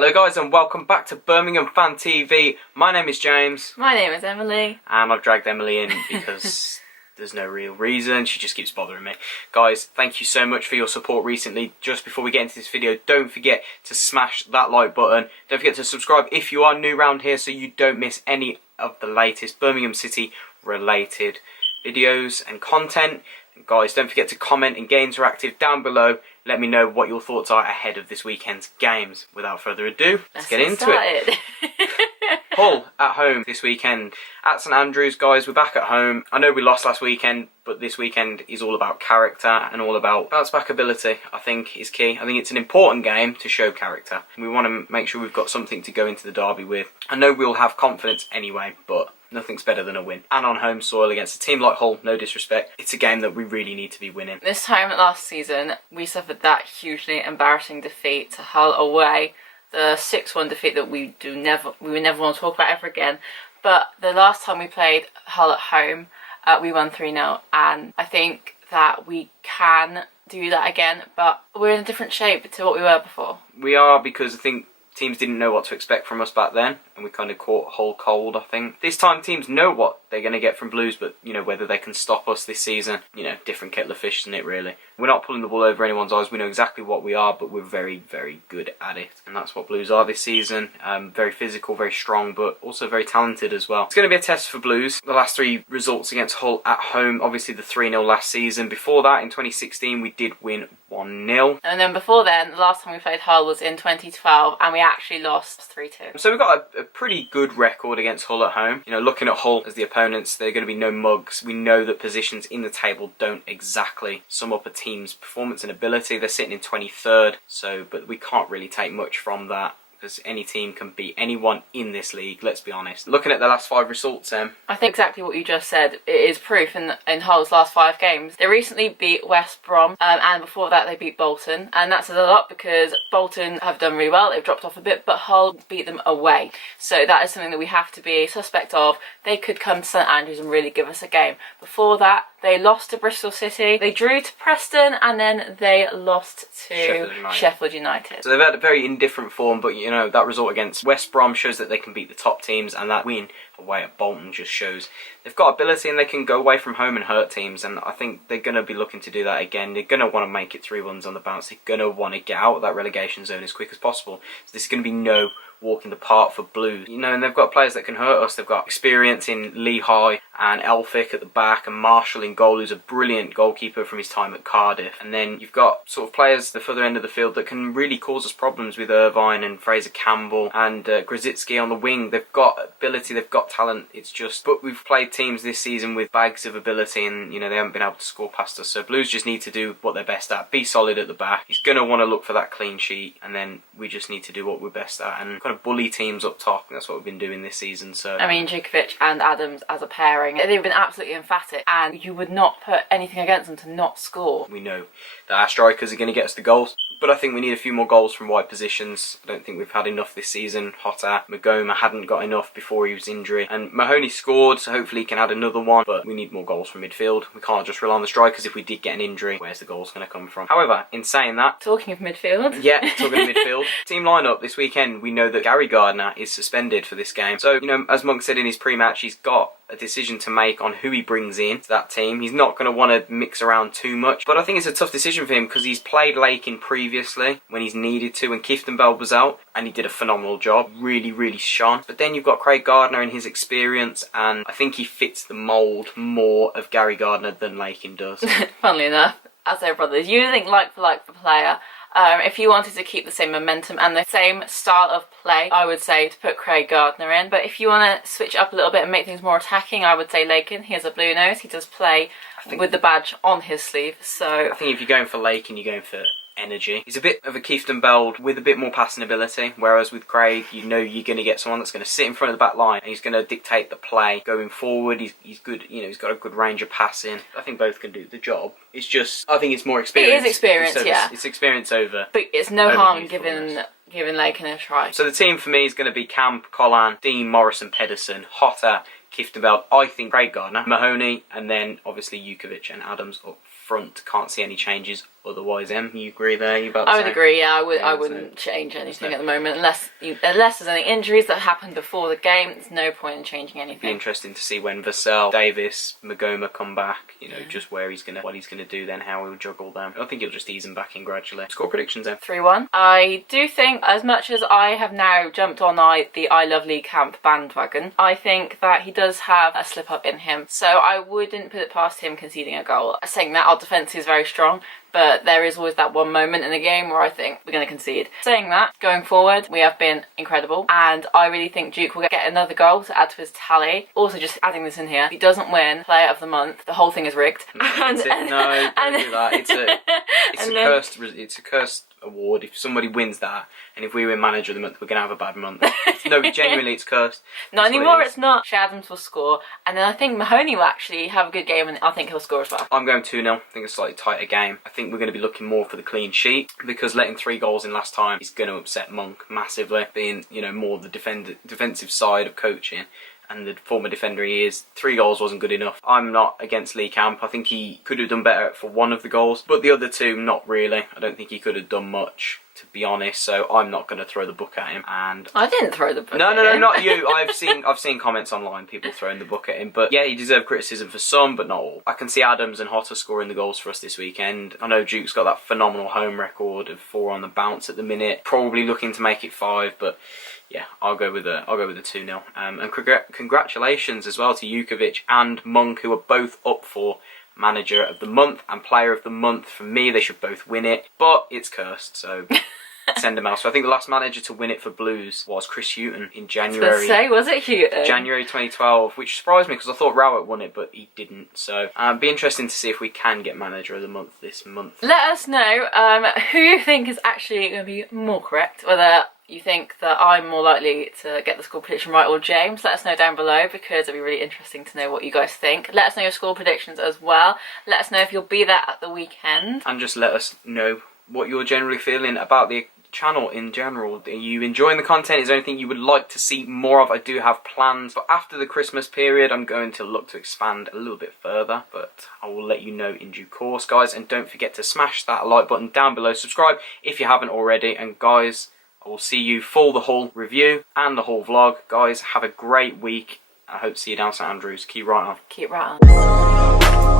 Hello guys and welcome back to Birmingham Fan TV. My name is James. My name is Emily. And I've dragged Emily in because there's no real reason. She just keeps bothering me. Guys, thank you so much for your support recently. Just before we get into this video, don't forget to smash that like button. Don't forget to subscribe if you are new around here so you don't miss any of the latest Birmingham City related videos and content. And guys, don't forget to comment and get interactive down below. Let me know what your thoughts are ahead of this weekend's games. Without further ado, let's get into it. Hull at home this weekend at St Andrews. Guys, we're back at home. I know we lost last weekend, but this weekend is all about character and all about bounce back ability, I think, is key. I think it's an important game to show character. We want to make sure we've got something to go into the derby with. I know we'll have confidence anyway, but nothing's better than a win. And on home soil against a team like Hull, no disrespect, it's a game that we really need to be winning. This time last season, we suffered that hugely embarrassing defeat to Hull away. The 6-1 defeat that we would never want to talk about ever again. But the last time we played Hull at home, we won 3-0. And I think that we can do that again, but we're in a different shape to what we were before. We are, because I think teams didn't know what to expect from us back then, and we kind of caught Hull cold, I think. This time teams know what they're going to get from Blues, but, you know, whether they can stop us this season, you know, different kettle of fish, isn't it, really? We're not pulling the wool over anyone's eyes. We know exactly what we are, but we're very, very good at it. And that's what Blues are this season. Very physical, very strong, but also very talented as well. It's going to be a test for Blues. The last three results against Hull at home, obviously the 3-0 last season. Before that, in 2016, we did win 1-0. And then before then, the last time we played Hull was in 2012, and we actually lost 3-2. So we've got a pretty good record against Hull at home. You know, looking at Hull as the opponents, they're going to be no mugs. We know that positions in the table don't exactly sum up a team's performance and ability. They're sitting in 23rd, but we can't really take much from that, because any team can beat anyone in this league, let's be honest. Looking at the last 5 results, I think exactly what you just said. It is proof in Hull's last 5 games. They recently beat West Brom, and before that they beat Bolton. And that says a lot, because Bolton have done really well. They've dropped off a bit, but Hull beat them away. So that is something that we have to be suspect of. They could come to St Andrews and really give us a game. Before that, they lost to Bristol City, they drew to Preston, and then they lost to Sheffield United. So they've had a very indifferent form, but you know, that result against West Brom shows that they can beat the top teams, and that win away at Bolton just shows they've got ability and they can go away from home and hurt teams, and I think they're going to be looking to do that again. They're going to want to make it 3-1s on the bounce. They're going to want to get out of that relegation zone as quick as possible. So this is going to be no walk in the park for Blues. You know, and they've got players that can hurt us. They've got experience in Lehigh and Elphick at the back, and Marshall in goal, who's a brilliant goalkeeper from his time at Cardiff. And then you've got sort of players the further end of the field that can really cause us problems with Irvine and Fraser Campbell and Grzycki on the wing. They've got ability, they've got talent. It's just, but we've played teams this season with bags of ability, and you know, they haven't been able to score past us. So Blues just need to do what they're best at, be solid at the back. He's going to want to look for that clean sheet, and then we just need to do what we're best at and kind of bully teams up top. And that's what we've been doing this season. So I mean, Djukovic and Adams as a pairing, they've been absolutely emphatic, and you would not put anything against them to not score. We know that our strikers are going to get us the goals, but I think we need a few more goals from wide positions. I don't think we've had enough this season. Hotter, Magoma hadn't got enough before he was injured, and Mahoney scored, so hopefully he can add another one, but we need more goals from midfield. We can't just rely on the strikers. If we did get an injury, where's the goals going to come from? However, in saying that, talking of midfield, talking of midfield, team lineup this weekend, we know that Gary Gardner is suspended for this game. So, you know, as Monk said in his pre-match, he's got a decision to make on who he brings in to that team. He's not going to want to mix around too much, but I think it's a tough decision for him, because he's played Lakin previously when he's needed to, when Kieftenbeld was out, and he did a phenomenal job, really shone. But then you've got Craig Gardner and his experience, and I think he fits the mould more of Gary Gardner than Lakin does. Funnily enough, as their brothers, you think like for player. If you wanted to keep the same momentum and the same style of play, I would say to put Craig Gardner in. But if you want to switch up a little bit and make things more attacking, I would say Lakin. He has a blue nose. He does play with the badge on his sleeve. So I think if you're going for Lakin, you're going for energy. He's a bit of a Kieftenbeld with a bit more passing ability, whereas with Craig, you know you're going to get someone that's going to sit in front of the back line and he's going to dictate the play going forward. He's good, you know, he's got a good range of passing. I think both can do the job. It's just, I think it's more experience. It is experience, yeah. It's experience over. But it's no harm giving Lakin a try. So the team for me is going to be Camp, Collan, Dean, Morrison, Pedersen, Hotter, Kieftenbeld, I think Craig Gardner, Mahoney, and then obviously Djukovic and Adams up front. Can't see any changes Otherwise, you agree there? You about to I would say? agree. Yeah, Yeah, I wouldn't change anything at the moment unless there's any injuries that happened before the game. There's no point in changing anything. It'd be interesting to see when Vassell, Davis, Magoma come back. Just what he's gonna do then, how he'll juggle them. I think he'll just ease them back in gradually. Score predictions then. 3-1. I do think, as much as I have now jumped on the I Love League Camp bandwagon, I think that he does have a slip up in him. So I wouldn't put it past him conceding a goal. Saying that, our defence is very strong, but there is always that one moment in the game where I think we're going to concede. Saying that, going forward, we have been incredible, and I really think Duke will get another goal to add to his tally. Also, just adding this in here, if he doesn't win Player of the Month, the whole thing is rigged. No, don't do that. It's a cursed award. If somebody wins that, and if we win Manager of the Month, we're going to have a bad month. No, genuinely, it's cursed. Not anymore, it's not. Shea Adams will score, and then I think Mahoney will actually have a good game, and I think he'll score as well. I'm going 2-0. I think it's a slightly tighter game. I think we're going to be looking more for the clean sheet, because letting 3 goals in last time is going to upset Monk massively, being, more the defensive side of coaching. And the former defender he is, 3 goals wasn't good enough. I'm not against Lee Camp. I think he could have done better for one of the goals, but the other 2, not really. I don't think he could have done much, to be honest. So I'm not going to throw the book at him. And I didn't throw the book. No, not you. I've seen comments online, people throwing the book at him. But yeah, he deserved criticism for some, but not all. I can see Adams and Hotter scoring the goals for us this weekend. I know Duke's got that phenomenal home record of 4 on the bounce at the minute. Probably looking to make it 5, but. Yeah, I'll go with a 2-0. And congratulations as well to Jukovic and Monk, who are both up for Manager of the Month and Player of the Month. For me, they should both win it, but it's cursed, so send them out. So I think the last manager to win it for Blues was Chris Hughton in January. Was it Hughton? January 2012, which surprised me because I thought Rowett won it, but he didn't. So it'd be interesting to see if we can get Manager of the Month this month. Let us know who you think is actually going to be more correct, whether you think that I'm more likely to get the score prediction right or James. Let us know down below, because it'll be really interesting to know what you guys think. Let us know your score predictions as well. Let us know if you'll be there at the weekend. And just let us know what you're generally feeling about the channel in general. Are you enjoying the content? Is there anything you would like to see more of? I do have plans, but after the Christmas period I'm going to look to expand a little bit further, but I will let you know in due course, guys. And don't forget to smash that like button down below, subscribe if you haven't already, and guys, I will see you for the Hull review and the Hull vlog. Guys, have a great week. I hope to see you down St Andrews. Keep right on. Keep right on.